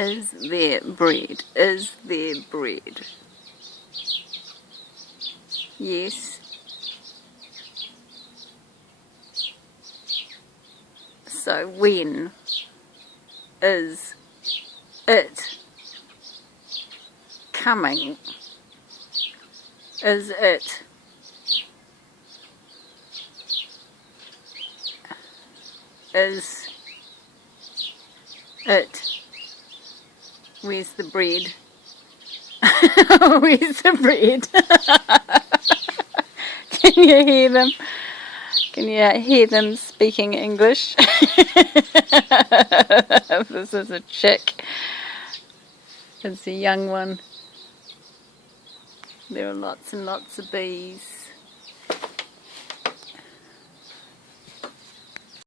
Is there bread? Is there bread? Yes. So when is it coming? Is it where's the bread? Where's the bread? Can you hear them? Can you hear them speaking English? This is a chick. It's a young one. There are lots and lots of bees.